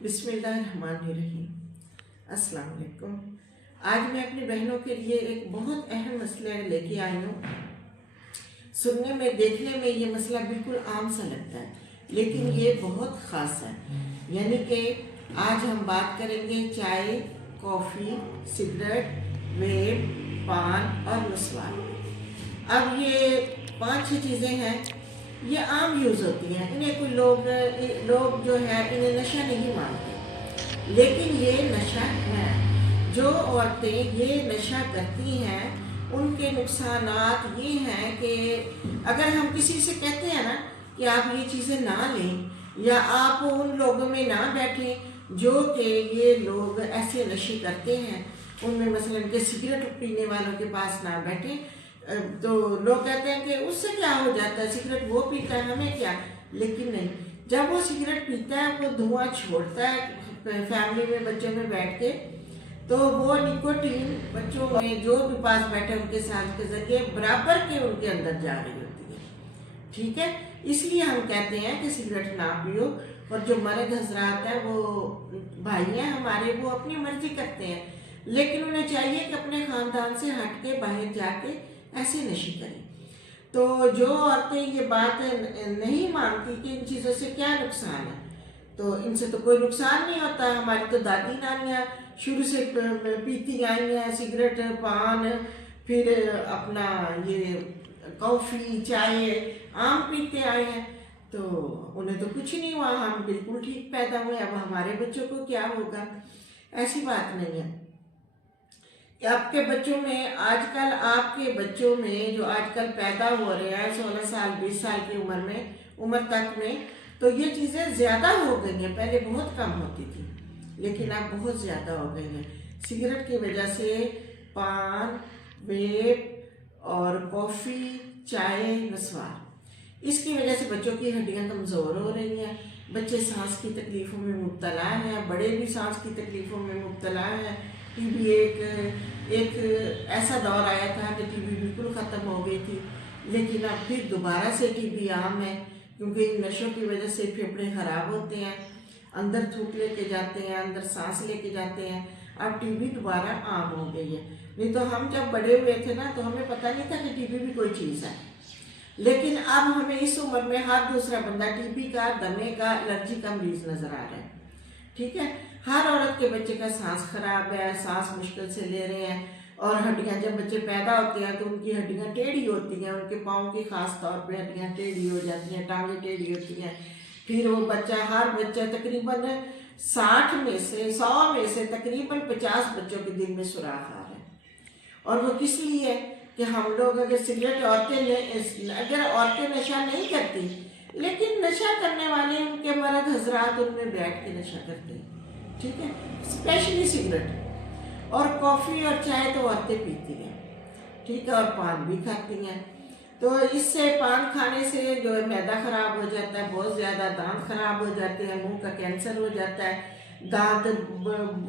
بسم اللہ الرحمن الرحیم۔ السلام علیکم۔ آج میں اپنی بہنوں کے لیے ایک بہت اہم مسئلہ لے کے آئی ہوں۔ سننے میں دیکھنے میں یہ مسئلہ بالکل عام سا لگتا ہے، لیکن یہ بہت خاص ہے۔ یعنی کہ آج ہم بات کریں گے چائے، کافی، سگریٹ، ویپ، پان اور مسواک۔ اب یہ 5-6 چیزیں ہیں، یہ عام یوز ہوتی ہیں، انہیں کوئی لوگ جو ہے انہیں نشہ نہیں مانتے، لیکن یہ نشہ ہے۔ جو عورتیں یہ نشہ کرتی ہیں ان کے نقصانات یہ ہیں کہ اگر ہم کسی سے کہتے ہیں نا کہ آپ یہ چیزیں نہ لیں یا آپ ان لوگوں میں نہ بیٹھیں جو کہ یہ لوگ ایسے نشے کرتے ہیں، ان میں مثلاً کہ سگریٹ پینے والوں کے پاس نہ بیٹھیں، تو لوگ کہتے ہیں کہ اس سے کیا ہو جاتا ہے، سگریٹ وہ پیتا ہے ہمیں کیا۔ لیکن نہیں، جب وہ سگریٹ پیتا ہے وہ دھواں چھوڑتا ہے فیملی میں بچوں میں بیٹھ کے، تو وہ نکوٹین بچوں میں جو بھی پاس بیٹھے ان کے سانس کے ذریعے برابر کے ان کے اندر جا رہی ہوتی ہے۔ ٹھیک ہے، اس لیے ہم کہتے ہیں کہ سگریٹ نہ پیو۔ اور جو مرد حضرات ہیں وہ بھائی ہیں ہمارے، وہ اپنی مرضی کرتے ہیں، لیکن انہیں چاہیے کہ اپنے خاندان سے ہٹ کے باہر جا کے ایسے نشے کریں۔ تو جو عورتیں یہ بات نہیں مانتی کہ ان چیزوں سے کیا نقصان ہے، تو ان سے تو کوئی نقصان نہیں ہوتا۔ ہماری تو دادی نانیاں شروع سے پیتی آئی ہیں سگریٹ، پان، پھر اپنا یہ کافی، چائے عام پیتے آئے ہیں، تو انہیں تو کچھ نہیں ہوا، ہم بالکل ٹھیک پیدا ہوئے، اب ہمارے بچوں کو کیا ہوگا؟ ایسی بات نہیں ہے کہ آپ کے بچوں میں آج کل، آپ کے بچوں میں جو آج کل پیدا ہو رہے ہیں 16 سال 20 سال کی عمر تک میں، تو یہ چیزیں زیادہ ہو گئی ہیں۔ پہلے بہت کم ہوتی تھی لیکن اب بہت زیادہ ہو گئی ہیں سگریٹ کی وجہ سے۔ پان، ویپ اور کافی، چائے، مسواک، اس کی وجہ سے بچوں کی ہڈیاں کمزور ہو رہی ہیں، بچے سانس کی تکلیفوں میں مبتلا ہیں، بڑے بھی سانس کی تکلیفوں میں مبتلا ہیں۔ ٹی بی ایک ایسا دور آیا تھا کہ ٹی بی بالکل ختم ہو گئی تھی، لیکن اب پھر دوبارہ سے ٹی بی عام ہے، کیونکہ ان نشوں کی وجہ سے پھیپھڑے خراب ہوتے ہیں، اندر تھوک لے کے جاتے ہیں، اندر سانس لے کے جاتے ہیں۔ اب ٹی بی دوبارہ عام ہو گئی ہے۔ نہیں تو ہم جب بڑے ہوئے تھے نا تو ہمیں پتہ نہیں تھا کہ ٹی بی بھی کوئی چیز ہے، لیکن اب ہمیں اس عمر میں ہر دوسرا بندہ ٹی بی کا، دمے کا، الرجی کا مریض نظر آ رہا ہے۔ ٹھیک ہے، ہر عورت کے بچے کا سانس خراب ہے، سانس مشکل سے لے رہے ہیں، اور ہڈیاں جب بچے پیدا ہوتے ہیں تو ان کی ہڈیاں ٹیڑھی ہوتی ہیں، ان کے پاؤں کی خاص طور پہ ہڈیاں ٹیڑھی ہو جاتی ہیں، ٹانگیں ٹیڑھی ہوتی ہیں۔ پھر وہ بچہ، ہر بچہ تقریباً 100 میں سے تقریباً 50 بچوں کے دل میں سوراخ آ رہا ہے۔ اور وہ کس لیے کہ ہم لوگ اگر عورتیں نشہ نہیں کرتی، لیکن نشہ کرنے والے ان کے مرد حضرات ان میں بیٹھ کے نشہ کرتے ہیں۔ ٹھیک ہے، اسپیشلی سگریٹ اور کافی اور چائے تو عورتیں پیتی ہیں، ٹھیک ہے، اور پان بھی کھاتی ہیں۔ تو اس سے، پان کھانے سے جو ہے معدہ خراب ہو جاتا ہے، بہت زیادہ دانت خراب ہو جاتے ہیں، منہ کا کینسر ہو جاتا ہے، دانت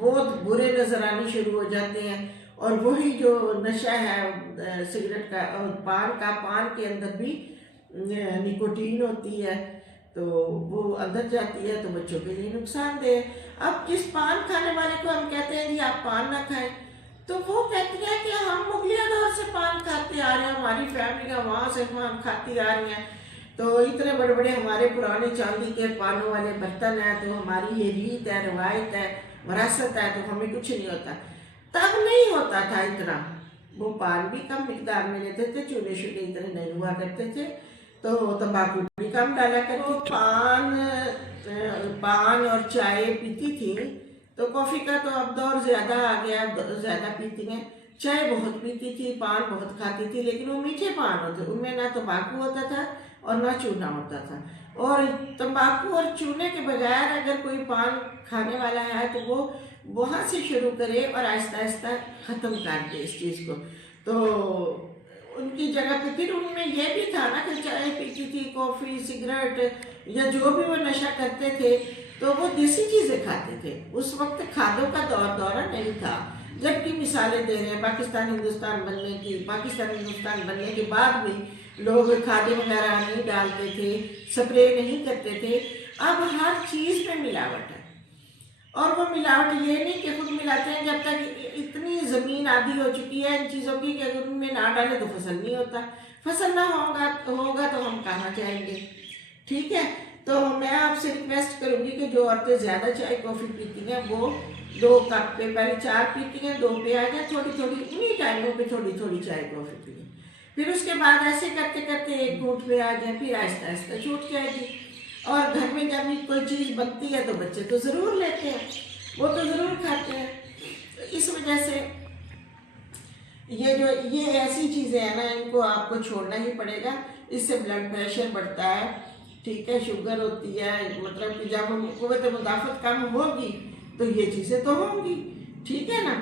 بہت برے نظر آنے شروع ہو جاتے ہیں۔ اور وہی جو نشہ ہے سگریٹ کا اور پان کے اندر بھی نکوٹین ہوتی ہے، تو وہ اندر جاتی ہے تو بچوں کے لیے نقصان دہ ہے۔ اب جس پان کھانے والے کو ہم کہتے ہیں جی آپ پان نہ کھائیں، تو وہ کہتی ہیں کہ ہم مغلیہ دور سے پان کھاتے آ رہے ہیں، ہماری فیملیاں وہاں سے پان کھاتی آ رہی ہیں، تو اتنے بڑے بڑے ہمارے پرانے چاندی کے پانوں والے برتن ہیں، تو ہماری یہ ریت ہے، روایت ہے، وراثت ہے، تو ہمیں کچھ نہیں ہوتا۔ تب نہیں ہوتا تھا اتنا، وہ پان بھی کم مقدار میں لیتے تھے، چولہے شولے اتنے نہیں ہوا کرتے تھے، تو تمباکو بھی کم ڈالا کرتے تھے۔ پان اور چائے پیتی تھی، تو کافی کا تو اب دور زیادہ آ گیا، زیادہ پیتی ہیں۔ چائے بہت پیتی تھی، پان بہت کھاتی تھی، لیکن وہ میٹھے پان ہوتے، ان میں نہ تمباکو ہوتا تھا اور نہ چونا ہوتا تھا۔ اور تمباکو اور چونے کے بغیر اگر کوئی پان کھانے والا ہے تو وہ وہاں سے شروع کرے اور آہستہ آہستہ ختم کر دے اس چیز کو۔ تو ان کی جگہ پہ پھر ان میں یہ بھی تھا نا کہ چائے پیتی تھی، کافی، سگریٹ یا جو بھی وہ نشہ کرتے تھے تو وہ دیسی چیزیں کھاتے تھے۔ اس وقت کھادوں کا دورہ نہیں تھا، جبکہ مثالیں دے رہے ہیں پاکستان ہندوستان بننے کے بعد بھی لوگ کھادے وغیرہ نہیں ڈالتے تھے، سپرے نہیں کرتے تھے۔ اب ہر چیز میں ملاوٹ ہے، اور وہ ملاوٹ یہ نہیں کہ خود ملاتے ہیں، جب تک اتنی زمین آدھی ہو چکی ہے ان چیزوں کی کہ اگر ان میں نہ ڈالے تو فصل نہیں ہوتا، فصل نہ ہوگا تو ہم کہاں جائیں گے؟ ٹھیک ہے، تو میں آپ سے ریکویسٹ کروں گی کہ جو عورتیں زیادہ چائے کافی پیتی ہیں وہ 2 کپ پہ پہلے 4 پیتی ہیں، 2 پہ آ جائیں، تھوڑی تھوڑی انہیں ٹائموں پہ تھوڑی تھوڑی چائے کافی پئیں، پھر اس کے بعد ایسے کرتے کرتے 1 گھونٹ پہ آ جائیں، پھر آہستہ آہستہ چھوٹ جائے گی۔ اور گھر میں جب بھی کوئی چیز بنتی ہے تو بچے تو ضرور لیتے ہیں، وہ تو ضرور کھاتے ہیں، اس وجہ سے یہ ایسی چیزیں ہیں نا، ان کو آپ کو چھوڑنا ہی پڑے گا، اس سے بلڈ پریشر بڑھتا ہے، ٹھیک ہے، شوگر ہوتی ہے، مطلب کہ جب قوت مدافعت کم ہوگی تو یہ چیزیں تو ہوں گی، ٹھیک ہے نا۔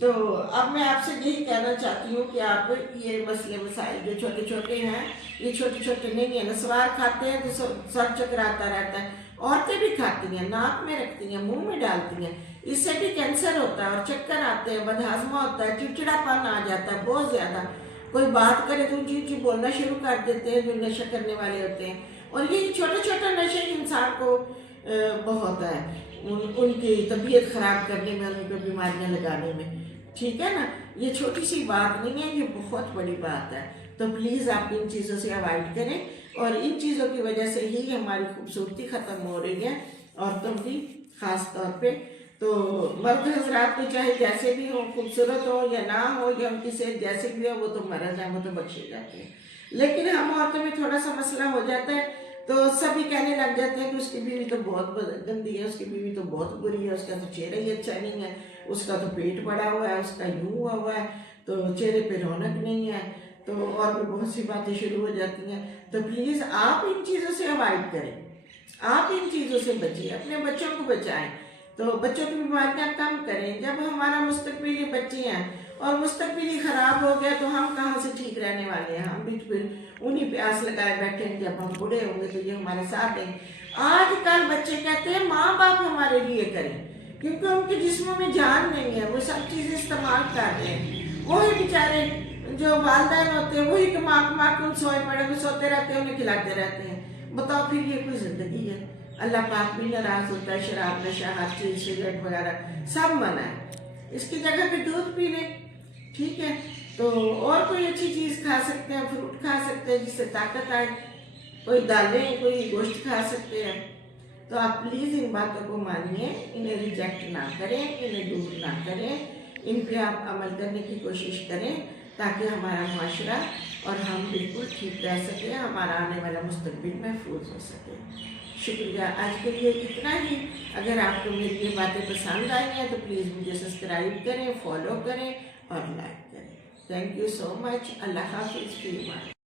تو اب میں آپ سے یہی کہنا چاہتی ہوں کہ آپ یہ مسئلے مسائل جو چھوٹے چھوٹے ہیں، یہ چھوٹے چھوٹے نہیں ہیں، نسوار کھاتے ہیں تو سر چکراتا رہتا ہے، عورتیں بھی کھاتی ہیں، ناک میں رکھتی ہیں، منہ میں ڈالتی ہیں، اس سے بھی کینسر ہوتا ہے اور چکر آتے ہیں، بدہضمہ ہوتا ہے، چڑچڑا پن آ جاتا ہے بہت زیادہ، کوئی بات کرے تو اونچی بولنا شروع کر دیتے ہیں جو نشہ کرنے والے ہوتے ہیں، اور یہ چھوٹا چھوٹا نشے انسان کو بہت ہے ان کی طبیعت خراب کرنے میں، ان کو بیماریاں لگانے میں، ٹھیک ہے نا۔ یہ چھوٹی سی بات نہیں ہے، یہ بہت بڑی بات ہے، تو پلیز آپ ان چیزوں سے اوائڈ کریں، اور ان چیزوں کی وجہ سے ہی ہماری خوبصورتی ختم ہو رہی ہے، عورتوں کی خاص طور پہ۔ تو مرد حضرات تو چاہے جیسے بھی ہوں، خوبصورت ہو یا نہ ہو، یا ان کی صحت جیسے بھی ہو، وہ تو مرد ہیں، وہ تو بخشے جاتے ہیں، لیکن ہم عورتوں میں تھوڑا سا مسئلہ ہو جاتا ہے تو سبھی کہنے لگ جاتے ہیں کہ اس کی بیوی تو بہت گندی ہے، اس کی بیوی تو بہت بری ہے، اس کا تو چہرہ ہی اچھا نہیں ہے، اس کا تو پیٹ بڑا ہوا ہے، اس کا یوں ہوا ہے، تو چہرے پہ رونق نہیں ہے، تو اور بھی بہت سی باتیں شروع ہو جاتی ہیں۔ تو پلیز آپ ان چیزوں سے اوائڈ کریں، آپ ان چیزوں سے بچیں، اپنے بچوں کو بچائیں، تو بچوں کی بیماریاں کم کریں۔ جب ہمارا مستقبل یہ بچے ہیں اور مستقبل ہی خراب ہو گیا تو ہم کہاں سے ٹھیک رہنے والے ہیں؟ ہم بھی پھر انہیں پہ آس لگائے بیٹھے ہیں، جب ہم بوڑھے ہوں گے تو یہ ہمارے ساتھ دیں گے۔ آج کل بچے کہتے ہیں ماں باپ ہمارے لیے کریں، کیونکہ ان کے جسموں میں جان نہیں ہے، وہ سب چیزیں استعمال کر رہے ہیں، وہی بیچارے جو والدین ہوتے ہیں وہی کما کے ان سوئے پڑے ہوئے سوتے رہتے ہیں، انہیں کھلاتے رہتے ہیں۔ بتاؤ پھر یہ کوئی زندگی ہے؟ اللہ پاک بھی ناراض ہوتا ہے، شراب نشہ ہر چیز سگریٹ وغیرہ سب منع ہے، اس کی جگہ پہ دودھ پی لیں، ٹھیک ہے، تو اور کوئی اچھی چیز کھا سکتے ہیں، فروٹ کھا سکتے ہیں جس سے طاقت آئے، کوئی دالیں کوئی گوشت کھا سکتے ہیں۔ تو آپ پلیز ان باتوں کو مانیے، انہیں ریجیکٹ نہ کریں، انہیں دور نہ کریں، ان پہ آپ عمل کرنے کی کوشش کریں تاکہ ہمارا معاشرہ اور ہم بالکل ٹھیک رہ سکیں، ہمارا آنے والا مستقبل محفوظ ہو سکے۔ شکریہ، آج کے لیے اتنا ہی۔ اگر آپ کو میری یہ باتیں پسند آئی ہیں تو پلیز مجھے سبسکرائب کریں، فالو کریں اور لائک کریں۔ تھینک یو سو مچ۔ اللہ حافظ، فی امان۔